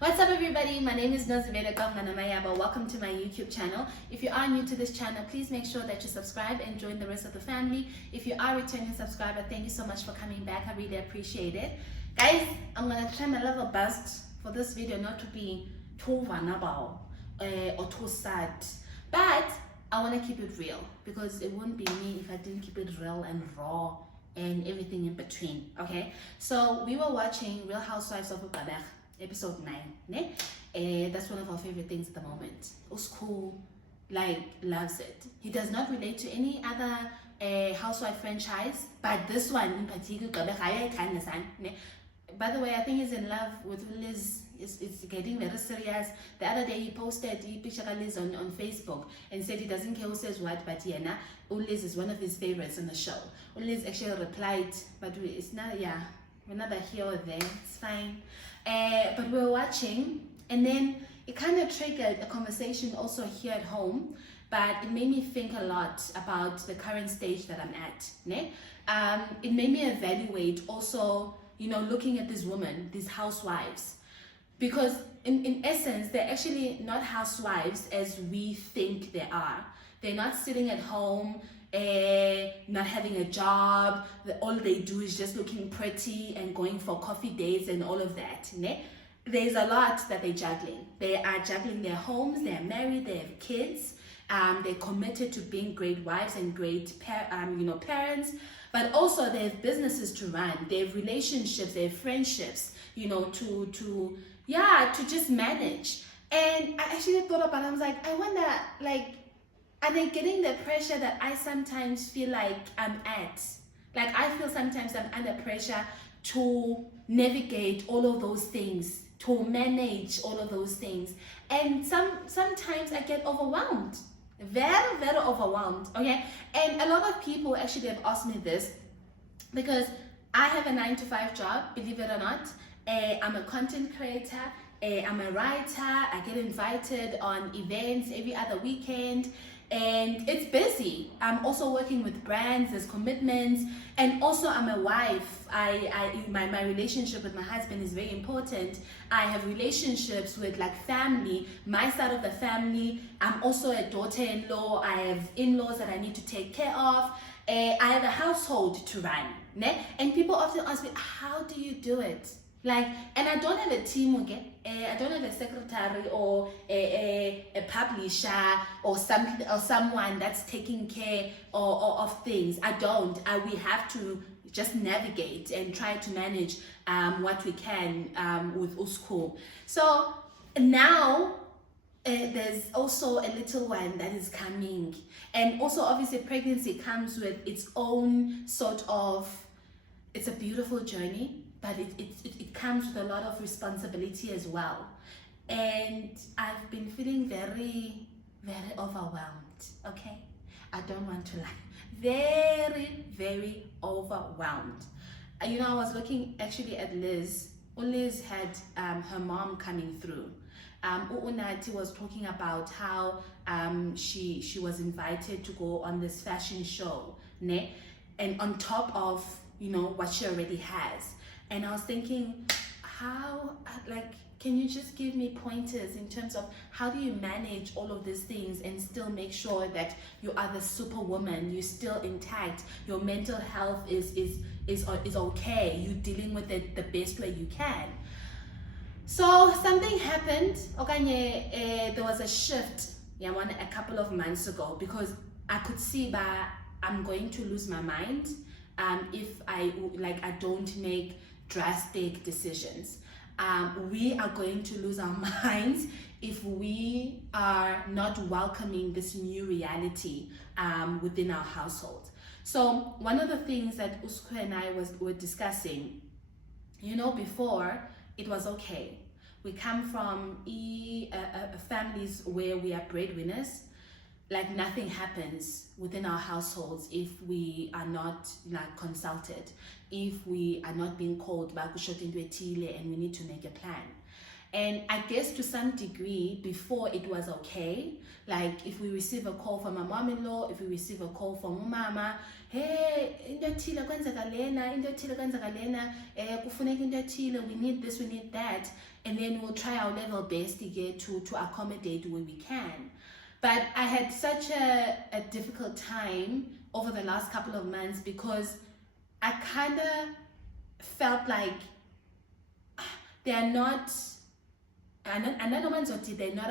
What's up everybody, my name is Gqeberha. Welcome to my YouTube channel. If you are new to this channel, please make sure that you subscribe and join the rest of the family. If you are a returning subscriber, thank you so much for coming back. I really appreciate it. Guys, I'm going to try my level best for this video not to be too vulnerable or too sad. But I want to keep it real because it wouldn't be me if I didn't keep it real and raw and everything in between. Okay, so we were watching Real Housewives of Gqeberha episode 9, ne? That's one of our favorite things at the moment. Usko loves it. He does not relate to any other housewife franchise, but this one in particular, ne? By the way, I think he's in love with Liz. It's getting very serious. The other day he posted a picture of Liz on Facebook and said he doesn't care who says what, but yeah, Liz is one of his favorites on the show. Liz actually replied, but it's not, yeah, we're not here or there, it's fine. But we were watching, and then it kind of triggered a conversation also here at home, but it made me think a lot about the current stage that I'm at. Ne? It made me evaluate also, looking at these women, these housewives, because in essence, they're actually not housewives as we think they are. They're not sitting at home, not having a job. All they do is just looking pretty and going for coffee dates and all of that. Ne? There's a lot that they're juggling. They are juggling their homes, they're married, they have kids, they're committed to being great wives and great parents, but also they have businesses to run, they have relationships, they have friendships, to just manage. And I actually thought about it, I was like, I wonder, are they getting the pressure that I sometimes feel like I'm at? Like I feel sometimes I'm under pressure to navigate all of those things, to manage all of those things. And sometimes I get overwhelmed, very, very overwhelmed, okay? And a lot of people actually have asked me this because I have a 9-to-5 job, believe it or not. I'm a content creator, I'm a writer, I get invited on events every other weekend, and it's busy. I'm also working with brands, there's commitments, and also I'm a wife. My relationship with my husband is very important. I have relationships with family, my side of the family. I'm also a daughter-in-law. I have in-laws that I need to take care of. I have a household to run, ne? And people often ask me, how do you do it? And I don't have a team, okay? I don't have a secretary or a publisher or someone that's taking care of things. I don't. We have to just navigate and try to manage what we can with Usko. So now there's also a little one that is coming, and also obviously pregnancy comes with its own sort of, it's a beautiful journey, but it comes with a lot of responsibility as well. And I've been feeling very, very overwhelmed, okay? I don't want to lie. Very, very overwhelmed. I was looking actually at Liz. Liz had her mom coming through. Unati was talking about how she was invited to go on this fashion show, ne? And on top of, what she already has. And I was thinking, can you just give me pointers in terms of how do you manage all of these things and still make sure that you are the superwoman, you're still intact, your mental health is okay, you're dealing with it the best way you can. So something happened, there was a shift a couple of months ago, because I could see that I'm going to lose my mind if I don't make drastic decisions. We are going to lose our minds if we are not welcoming this new reality within our household. So one of the things that Usko and I were discussing, before it was okay. We come from families where we are breadwinners. Nothing happens within our households if we are not consulted, if we are not being called back and we need to make a plan. And I guess to some degree, before it was okay. Like if we receive a call from a mom-in-law, if we receive a call from umama, hey, into ethile kwenzeka lena, into ethile kwenzeka lena, kufuneka into ethile, we need this, we need that. And then we'll try our level best to accommodate where we can. But I had such a difficult time over the last couple of months because I kind of felt like they're not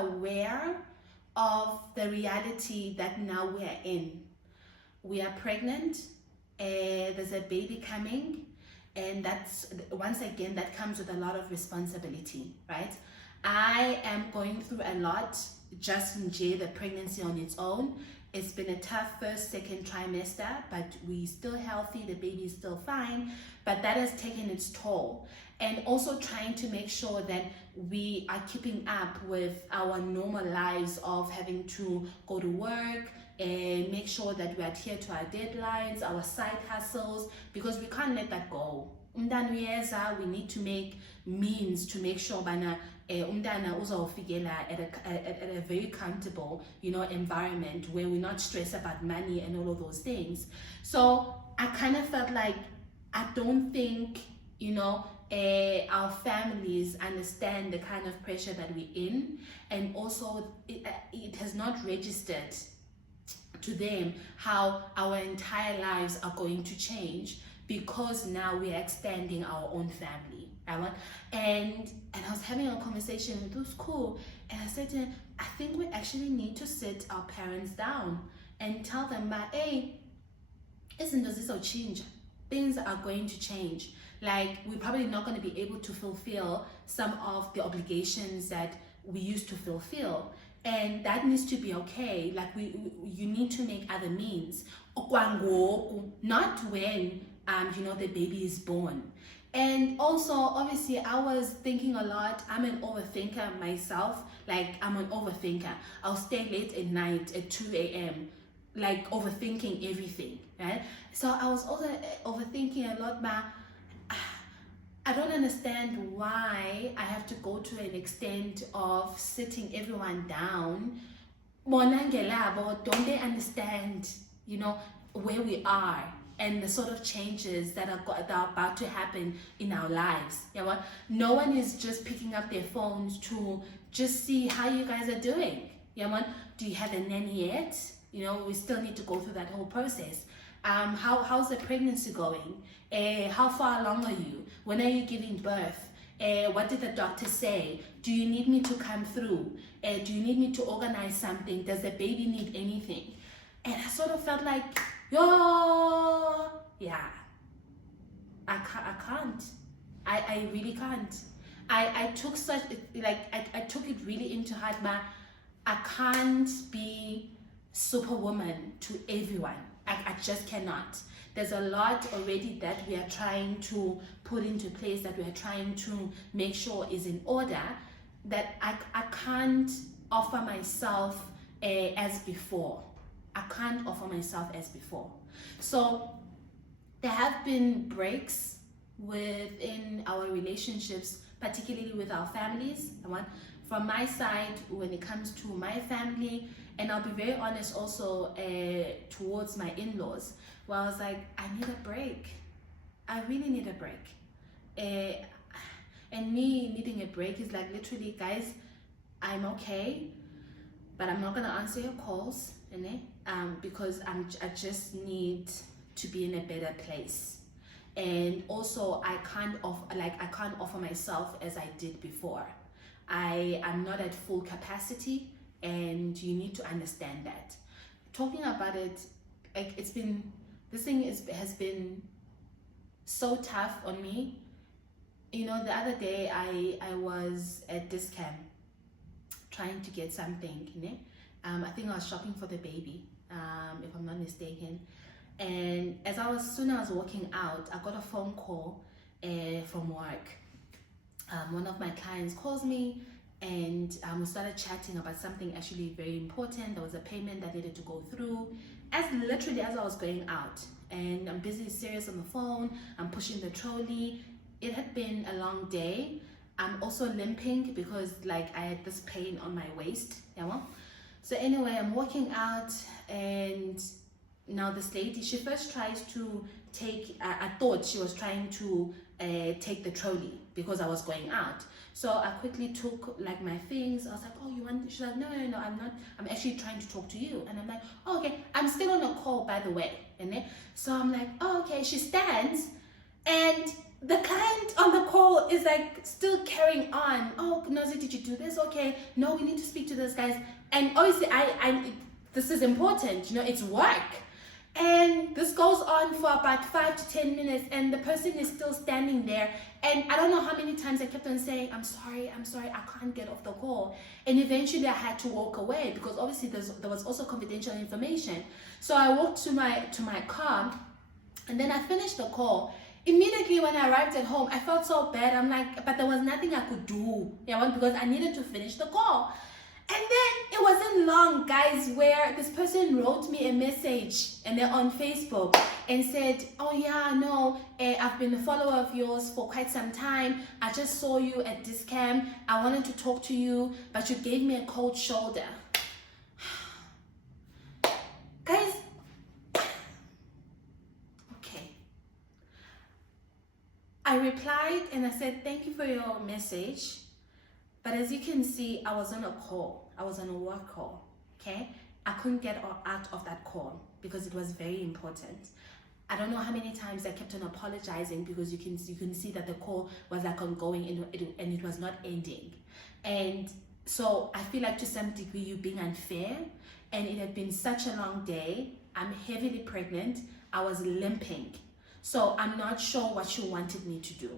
aware of the reality that now we are in. We are pregnant, there's a baby coming, and that's, once again, that comes with a lot of responsibility, right? I am going through a lot just in the pregnancy on its own. It's been a tough first, second trimester, but we're still healthy, the baby is still fine, but that has taken its toll. And also trying to make sure that we are keeping up with our normal lives of having to go to work and make sure that we adhere to our deadlines, our side hustles, because we can't let that go. We need to make means to make sure umdana uzawufikela at a very comfortable, environment where we're not stressed about money and all of those things. So I kind of felt like I don't think, our families understand the kind of pressure that we're in, and also it has not registered to them how our entire lives are going to change, because now we are extending our own family. And I was having a conversation with who's cool, and I said to him, I think we actually need to sit our parents down and tell them, hey, change. Things are going to change. Like, we're probably not going to be able to fulfill some of the obligations that we used to fulfill, and that needs to be okay. Like, you need to make other means, not when the baby is born. And also, obviously, I was thinking a lot. I'm an overthinker myself. Like, I'm an overthinker. I'll stay late at night at 2 a.m. like overthinking everything, right? So I was also overthinking a lot, but I don't understand why I have to go to an extent of sitting everyone down. Don't they understand, where we are and the sort of changes that are about to happen in our lives? No one is just picking up their phones to just see how you guys are doing. Do you have a nanny yet? We still need to go through that whole process. How's the pregnancy going? How far along are you? When are you giving birth? What did the doctor say? Do you need me to come through? Do you need me to organize something? Does the baby need anything? And I sort of felt like, I can't. I really can't. I took I took it really into heart, but I can't be superwoman to everyone. I just cannot. There's a lot already that we are trying to put into place, that we are trying to make sure is in order, that I can't offer myself as before. I can't offer myself as before. So there have been breaks within our relationships, particularly with our families. From my side, when it comes to my family, and I'll be very honest also towards my in-laws, where I was like, I need a break. I really need a break. And me needing a break is like, literally, guys, I'm okay, but I'm not gonna answer your calls, because I just need to be in a better place. And also, I can't offer myself as I did before. I am not at full capacity, and you need to understand that. Talking about it, like, this thing has been so tough on me. The other day I was at this camp trying to get something, I think I was shopping for the baby, if I'm not mistaken. And as I was walking out, I got a phone call from work. One of my clients calls me, and we started chatting about something actually very important. There was a payment that needed to go through, as I was going out. And I'm busy, serious on the phone. I'm pushing the trolley. It had been a long day. I'm also limping because like I had this pain on my waist. Yeah. So anyway, I'm walking out, and now this lady, she first tries to take, I thought she was trying to take the trolley because I was going out. So I quickly took like my things. I was like, oh, you want, she's like, no, I'm not, I'm actually trying to talk to you. And I'm like, oh, okay, I'm still on a call, by the way. And then, so I'm like, oh, okay. She stands, and the client on the call is like still carrying on. Oh, Nozi, did you do this? Okay, no, we need to speak to those guys. And obviously this is important, it's work. And this goes on for about 5 to 10 minutes, and the person is still standing there. And I don't know how many times I kept on saying, I'm sorry, I can't get off the call. And eventually I had to walk away because obviously there was also confidential information. So I walked to my car, and then I finished the call. Immediately when I arrived at home, I felt so bad. I'm like, but there was nothing I could do, because I needed to finish the call. And then it wasn't long, guys, where this person wrote me a message, and they're on Facebook, and said, oh yeah, no, I've been a follower of yours for quite some time. I just saw you at this camp. I wanted to talk to you, but you gave me a cold shoulder. Guys, okay. I replied and I said, thank you for your message. But as you can see, I was on a call. I was on a work call, okay? I couldn't get out of that call because it was very important. I don't know how many times I kept on apologizing because you can see that the call was like ongoing and it was not ending. And so I feel like to some degree you're being unfair, and it had been such a long day. I'm heavily pregnant. I was limping. So I'm not sure what you wanted me to do.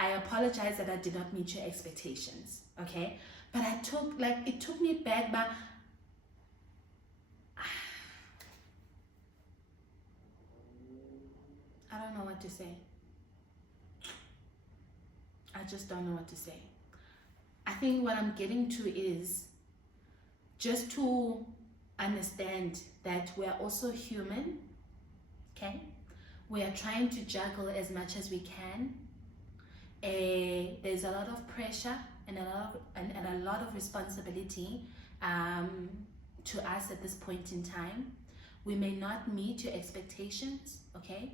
I apologize that I did not meet your expectations, okay? But it took me back, but I don't know what to say. I just don't know what to say. I think what I'm getting to is just to understand that we're also human, okay? We are trying to juggle as much as we can. There's a lot of pressure and a lot of responsibility to us at this point in time. We may not meet your expectations, okay?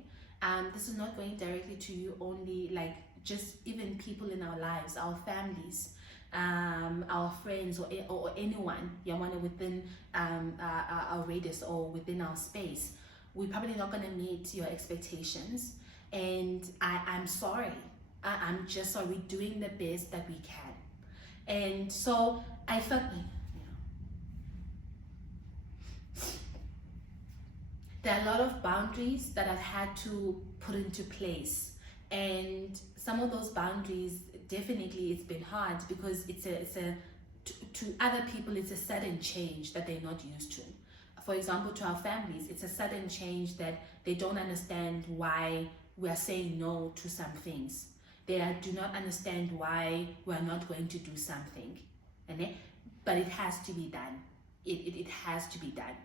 This is not going directly to you only, like just even people in our lives, our families, our friends, or anyone within our radius or within our space. We're probably not going to meet your expectations, and I'm sorry. I'm just sorry. We're doing the best that we can. And so I felt, there are a lot of boundaries that I've had to put into place, and some of those boundaries, definitely it's been hard because to other people it's a sudden change that they're not used to. For example, to our families, it's a sudden change that they don't understand why we are saying no to some things. They do not understand why we're not going to do something, but it has to be done. It has to be done.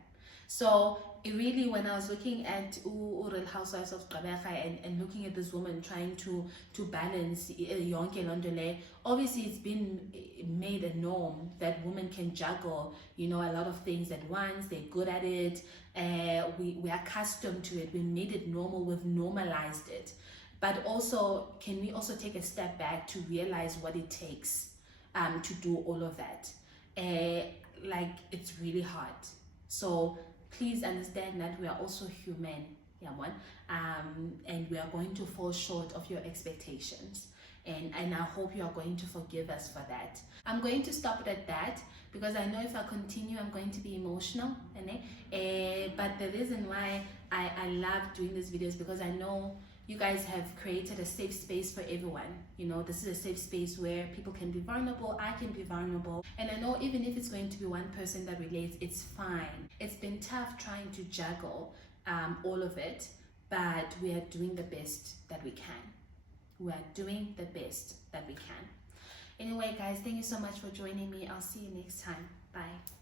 So it really, when I was looking at Real Housewives of Gqeberha and looking at this woman trying to balance yonke londole, obviously it's been made a norm that women can juggle, a lot of things at once. They're good at it. We're accustomed to it. We made it normal. We've normalized it. But also, can we also take a step back to realize what it takes to do all of that? It's really hard. So please understand that we are also human, and we are going to fall short of your expectations. And I hope you are going to forgive us for that. I'm going to stop it at that because I know if I continue, I'm going to be emotional. But the reason why I love doing these videos because I know you guys have created a safe space for everyone. This is a safe space where people can be vulnerable, I can be vulnerable. And I know even if it's going to be one person that relates, it's fine. It's been tough trying to juggle all of it, but we are doing the best that we can. We are doing the best that we can. Anyway, guys, thank you so much for joining me. I'll see you next time. Bye.